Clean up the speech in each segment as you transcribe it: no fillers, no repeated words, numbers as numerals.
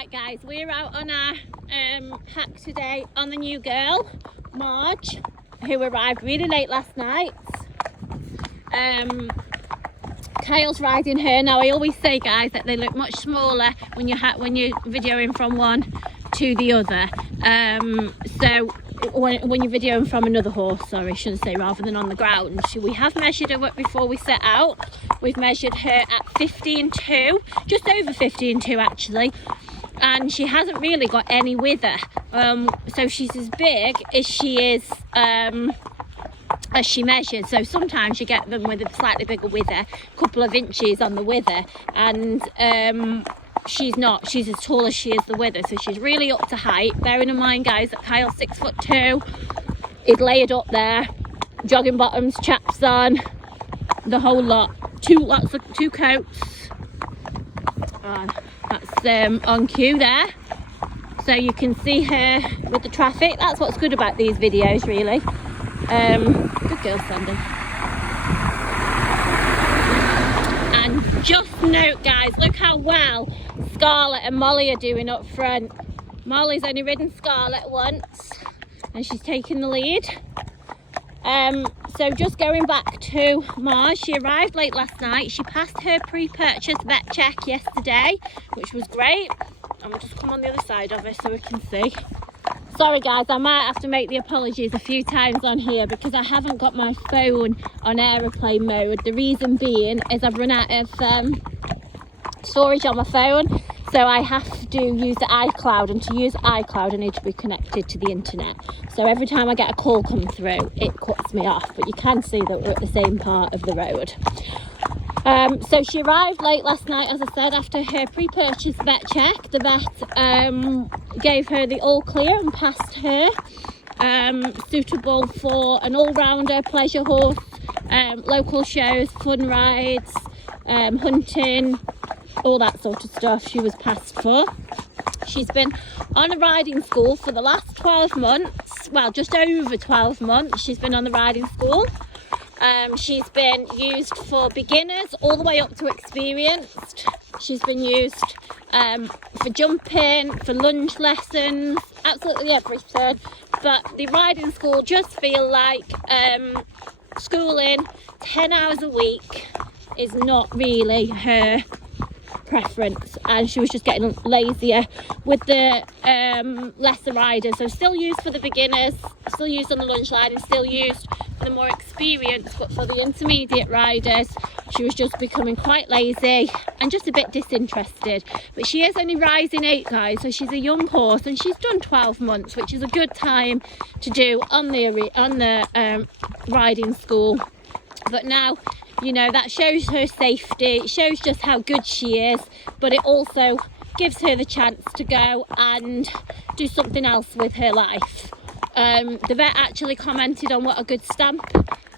Right guys, we're out on our hack today on the new girl, Marge, who arrived really late last night. Kyle's riding her. Now I always say guys that they look much smaller when you're videoing from one to the other. So when you're videoing from another horse, sorry, I shouldn't say, rather than on the ground. We have measured her before we set out. We've measured her at 15.2, just over 15.2 actually, and she hasn't really got any wither. So she's as big as she is as she measured. So sometimes you get them with a slightly bigger wither, a couple of inches on the wither, and she's as tall as she is the wither, so she's really up to height. Bearing in mind guys that Kyle's 6'2", he's layered up there, jogging bottoms, chaps on, the whole lot, two coats on. That's on cue there, so you can see her with the traffic. That's what's good about these videos really. Good girl, Sandy. And just note guys, look how well Scarlett and Molly are doing up front. Molly's only ridden Scarlett once and she's taken the lead. So just going back to Marge, she arrived late last night. She passed her pre-purchase vet check yesterday, which was great. And we'll just come on the other side of her so we can see. Sorry guys, I might have to make the apologies a few times on here because I haven't got my phone on aeroplane mode. The reason being is I've run out of storage on my phone, so I have to use the iCloud, and to use iCloud I need to be connected to the internet. So every time I get a call come through, it cuts me off, but you can see that we're at the same part of the road. So she arrived late last night, as I said, after her pre-purchase vet check. The vet gave her the all clear and passed her. Suitable for an all-rounder, pleasure horse, local shows, fun rides, hunting, all that sort of stuff she was passed for. She's been on a riding school for the last 12 months, well just over 12 months she's been on the riding school. She's been used for beginners all the way up to experienced. She's been used for jumping, for lunge lessons, absolutely everything. But the riding school just feel like schooling 10 hours a week is not really her preference, and she was just getting lazier with the lesser riders. So still used for the beginners, still used on the lunge line, and still used for the more experienced, but for the intermediate riders she was just becoming quite lazy and just a bit disinterested. But she is only rising 8 guys, so she's a young horse, and she's done 12 months, which is a good time to do on the riding school. But now, you know, that shows her safety, it shows just how good she is, but it also gives her the chance to go and do something else with her life. The vet actually commented on what a good stamp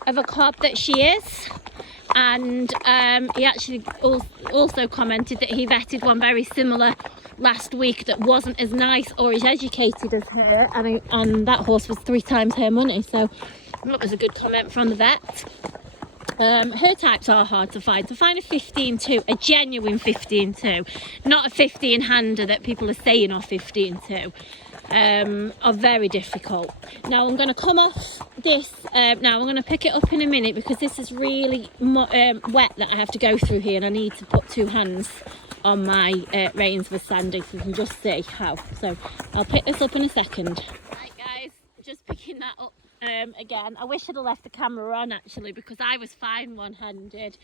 of a cob that she is, and he actually also commented that he vetted one very similar last week that wasn't as nice or as educated as her, and that horse was 3 times her money. So that was a good comment from the vet. Her types are hard to find. To find a 15.2, a genuine 15.2, not a 15-hander that people are saying are 15.2, are very difficult. Now I'm going to come off this, now I'm going to pick it up in a minute because this is really wet that I have to go through here, and I need to put 2 hands on my reins with Sandy so you can just see how. So I'll pick this up in a second. Right guys, just picking that up. Again, I wish I'd have left the camera on actually, because I was fine one-handed.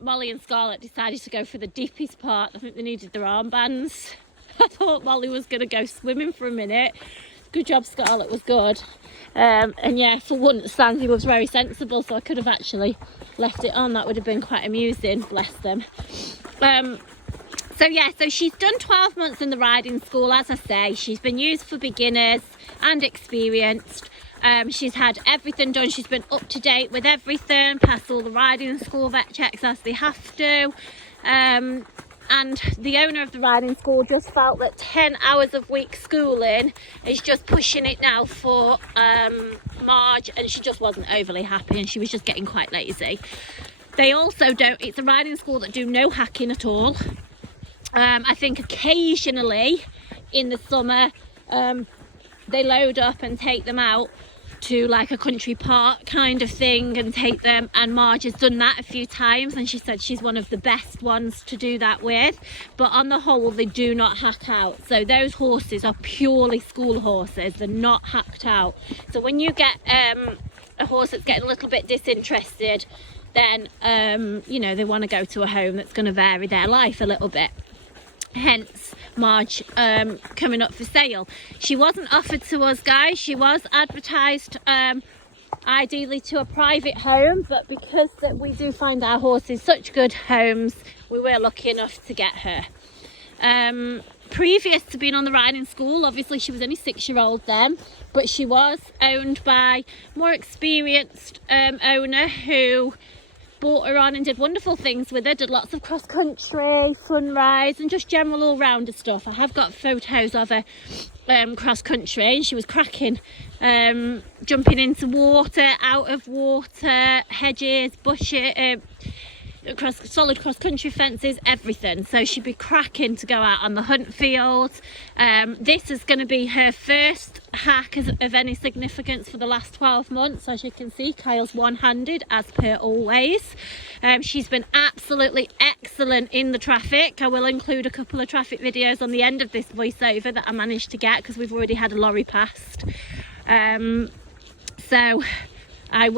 Molly and Scarlett decided to go for the deepest part. I think they needed their armbands. I thought Molly was going to go swimming for a minute. Good job, Scarlett was good. And yeah, for once Sandy was very sensible, so I could have actually left it on. That would have been quite amusing, bless them. So yeah, so she's done 12 months in the riding school, as I say. She's been used for beginners and experienced. She's had everything done. She's been up to date with everything, passed all the riding school vet checks as they have to. And the owner of the riding school just felt that 10 hours of week schooling is just pushing it now for Marge, and she just wasn't overly happy, and she was just getting quite lazy. They also don't, it's a riding school that do no hacking at all. I think occasionally in the summer they load up and take them out to like a country park kind of thing and take them, and Marge has done that a few times and she said she's one of the best ones to do that with, but on the whole they do not hack out. So those horses are purely school horses, they're not hacked out. So when you get a horse that's getting a little bit disinterested, then you know, they want to go to a home that's going to vary their life a little bit. Hence Marge coming up for sale. She wasn't offered to us, guys. She was advertised ideally to a private home, but because that we do find our horses such good homes, we were lucky enough to get her. Previous to being on the riding school, obviously she was only 6-year-old then, but she was owned by a more experienced owner who brought her on and did wonderful things with her, did lots of cross country, fun rides and just general all-rounder stuff. I have got photos of her cross country, and she was cracking, jumping into water, out of water, hedges, bushes, solid cross country fences, everything. So she'd be cracking to go out on the hunt fields. This is going to be her first hack of any significance for the last 12 months. As you can see, Kyle's one-handed as per always. She's been absolutely excellent in the traffic. I will include a couple of traffic videos on the end of this voiceover that I managed to get because we've already had a lorry past. So I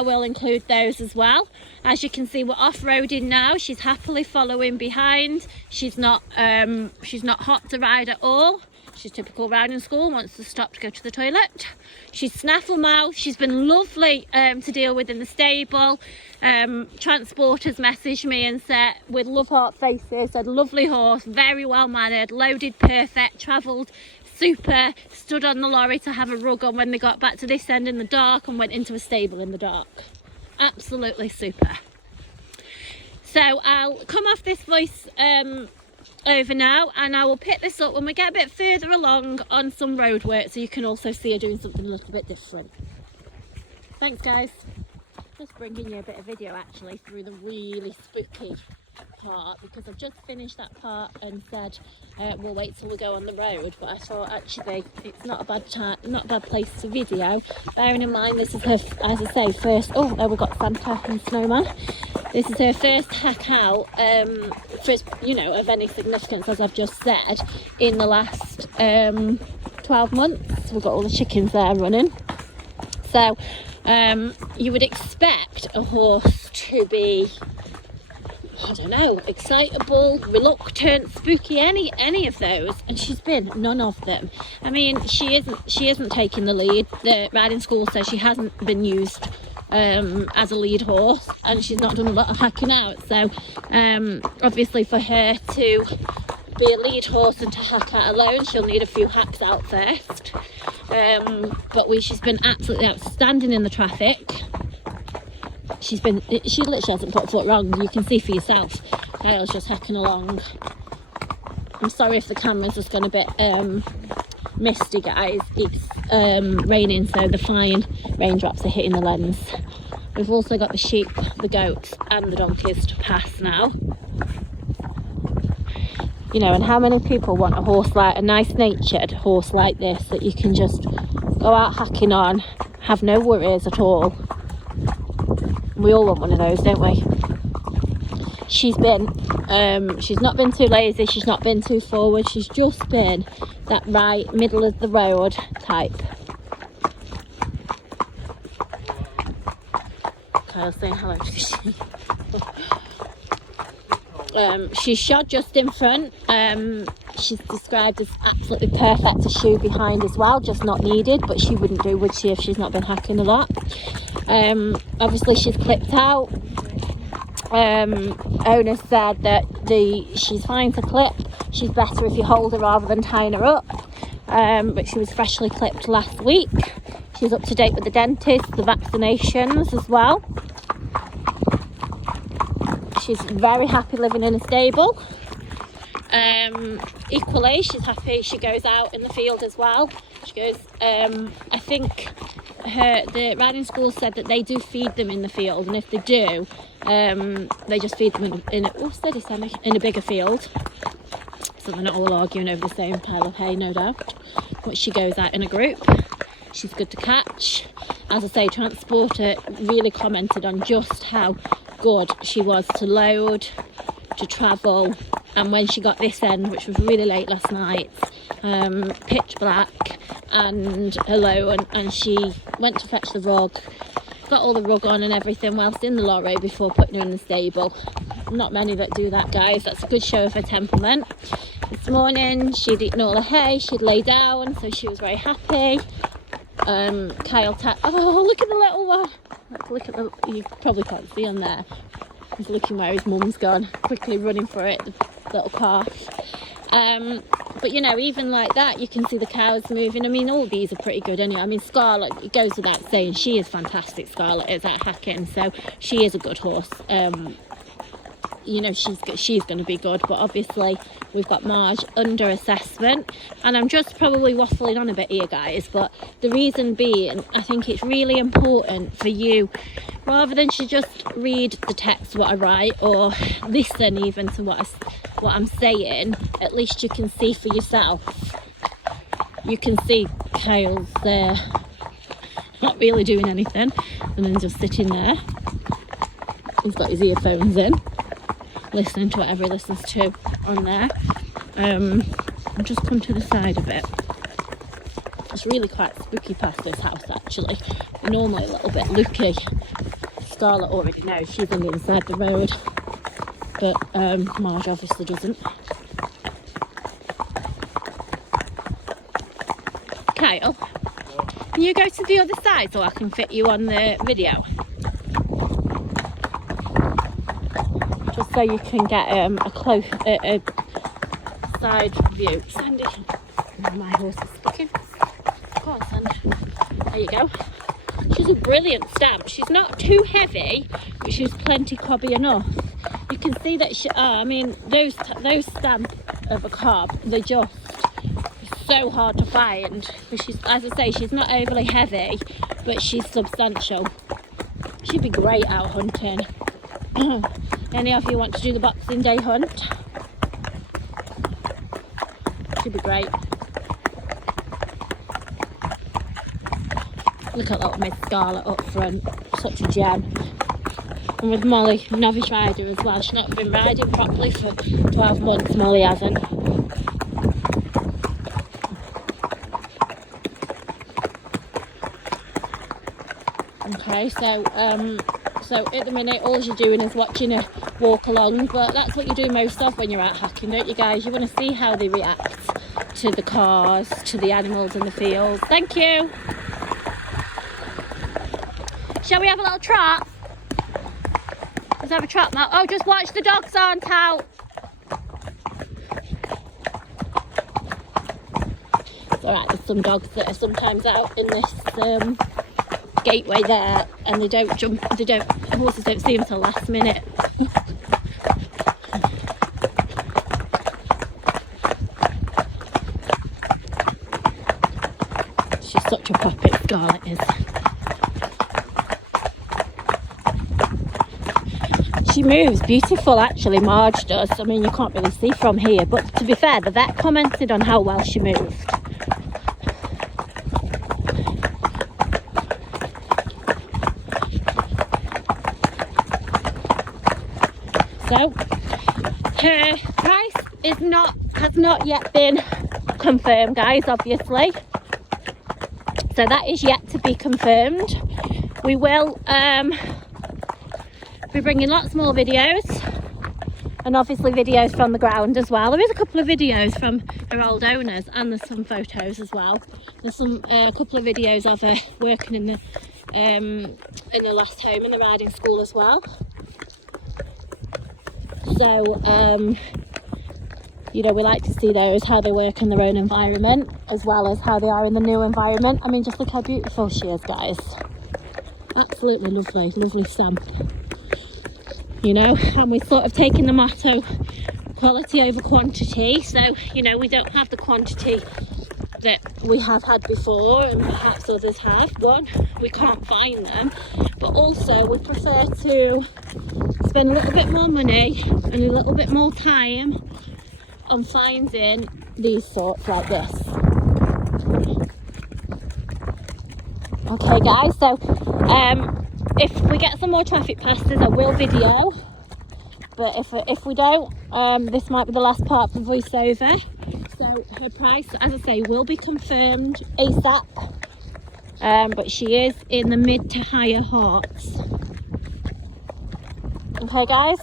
will include those as well. As you can see, we're off-roading now. She's happily following behind. She's not hot to ride at all. She's typical riding school, wants to stop to go to the toilet. She's snaffle mouth. She's been lovely to deal with in the stable. Transporters messaged me and said, with love heart faces, said lovely horse, very well mannered, loaded perfect, travelled super, stood on the lorry to have a rug on when they got back to this end in the dark, and went into a stable in the dark. Absolutely super. So I'll come off this voice over now, and I will pick this up when we get a bit further along on some road work, so you can also see her doing something a little bit different. Thanks, guys. Just bringing you a bit of video actually through the really spooky part, because I've just finished that part and said we'll wait till we go on the road, but I thought actually it's not a bad time, not a bad place to video, bearing in mind this is her, as I say, first, oh there we've got Santa and Snowman. This is her first hack out, first, you know, of any significance, as I've just said, in the last 12 months. We've got all the chickens there running. So you would expect a horse to be, I don't know, excitable, reluctant, spooky, any of those, and she's been none of them. I mean, she isn't taking the lead. The riding school says she hasn't been used as a lead horse, and she's not done a lot of hacking out. So obviously for her to be a lead horse and to hack out alone, she'll need a few hacks out first. But she's been absolutely outstanding in the traffic. She literally hasn't put a foot wrong. You can see for yourself. Kyle's just hacking along. I'm sorry if the camera's just gone a bit misty, guys. It's raining, so the fine raindrops are hitting the lens. We've also got the sheep, the goats and the donkeys to pass now. You know, and how many people want a horse like, a nice natured horse like this, that you can just go out hacking on, have no worries at all. We all want one of those, don't we? She's not been too lazy, she's not been too forward, she's just been that right middle of the road type. Kyle's saying hello to the sheep. She's shod just in front. She's described as absolutely perfect to shoe behind as well, just not needed, but she wouldn't do, would she, if she's not been hacking a lot. Obviously she's clipped out. Owner said that she's fine to clip, she's better if you hold her rather than tying her up, but she was freshly clipped last week. She's up to date with the dentist, the vaccinations as well. She's very happy living in a stable. Equally, she's happy she goes out in the field as well. She goes, I think the riding school said that they do feed them in the field, and if they do, They just feed them in a bigger field, so they're not all arguing over the same pile of hay, no doubt. But she goes out in a group. She's good to catch. As I say, Transporter really commented on just how good she was to load, to travel, and when she got this end, which was really late last night, pitch black and alone, and she went to fetch the rug, got all the rug on and everything whilst in the lorry before putting her in the stable. Not many that do that, guys. That's a good show of her temperament. This morning she'd eaten all the hay, she'd lay down, so she was very happy. Kyle oh, look at the little one. Look at the, you probably can't see on there. He's looking where his mum's gone, quickly running for it, the little calf. But you know, even like that, you can see the cows moving. I mean, all these are pretty good anyway. I mean, Scarlett, it goes without saying, she is fantastic. Scarlett is at hacking, so she is a good horse. You know, she's going to be good, but obviously we've got Marge under assessment, and I'm just probably waffling on a bit here, guys, but the reason being, I think it's really important for you, rather than to just read the text what I write or listen even to what I'm saying, at least you can see for yourself. You can see Kyle's there not really doing anything and then just sitting there. He's got his earphones in, listening to whatever he listens to on there. I'll just come to the side of it. It's really quite spooky past this house, actually. Normally a little bit looky. Scarlett already knows she's on the inside the road, but Marge obviously doesn't. Kyle, can you go to the other side so I can fit you on the video? Just so you can get a close a side view. Sandy, my horse is sticking. Go on, Sandy. There you go. She's a brilliant stamp. She's not too heavy, but she's plenty cobby enough. You can see that she, I mean, those stamp of a cob, they're just so hard to find. But she's, as I say, she's not overly heavy, but she's substantial. She'd be great out hunting. Any of you want to do the Boxing Day hunt? She'd be great. Look at little Miss Scarlett up front, such a gem. And with Molly, novice rider as well. She's not been riding properly for 12 months, Molly hasn't. Okay, so at the minute all you're doing is watching her walk along, but that's what you do most of when you're out hacking, don't you guys? You want to see how they react to the cars, to the animals in the field. Thank you. Shall we have a little trot? Let's have a trot now. Oh, just watch the dogs aren't out. It's alright, there's some dogs that are sometimes out in this gateway there, and they don't jump, horses don't see them till last minute. She's such a puppet, Scarlett is. She moves beautiful, actually, Marge does. I mean, you can't really see from here, but to be fair, the vet commented on how well she moved. So her price has not yet been confirmed, guys, obviously. So that is yet to be confirmed. We will be bringing lots more videos, and obviously videos from the ground as well. There is a couple of videos from her old owners, and there's some photos as well. There's a couple of videos of her working in the last home in the riding school as well. So you know, we like to see those, how they work in their own environment as well as how they are in the new environment. I mean, just look how beautiful she is, guys. Absolutely lovely, lovely stamp. You know, and we've sort of taken the motto quality over quantity, so you know, we don't have the quantity that we have had before and perhaps others have. One, we can't find them, but also we prefer to spend a little bit more money and a little bit more time on finding these sorts like this. Okay guys, so if we get some more traffic passes I will video, but if we don't, this might be the last part of the voiceover. So her price, as I say, will be confirmed ASAP, but she is in the mid to higher hearts. Okay guys,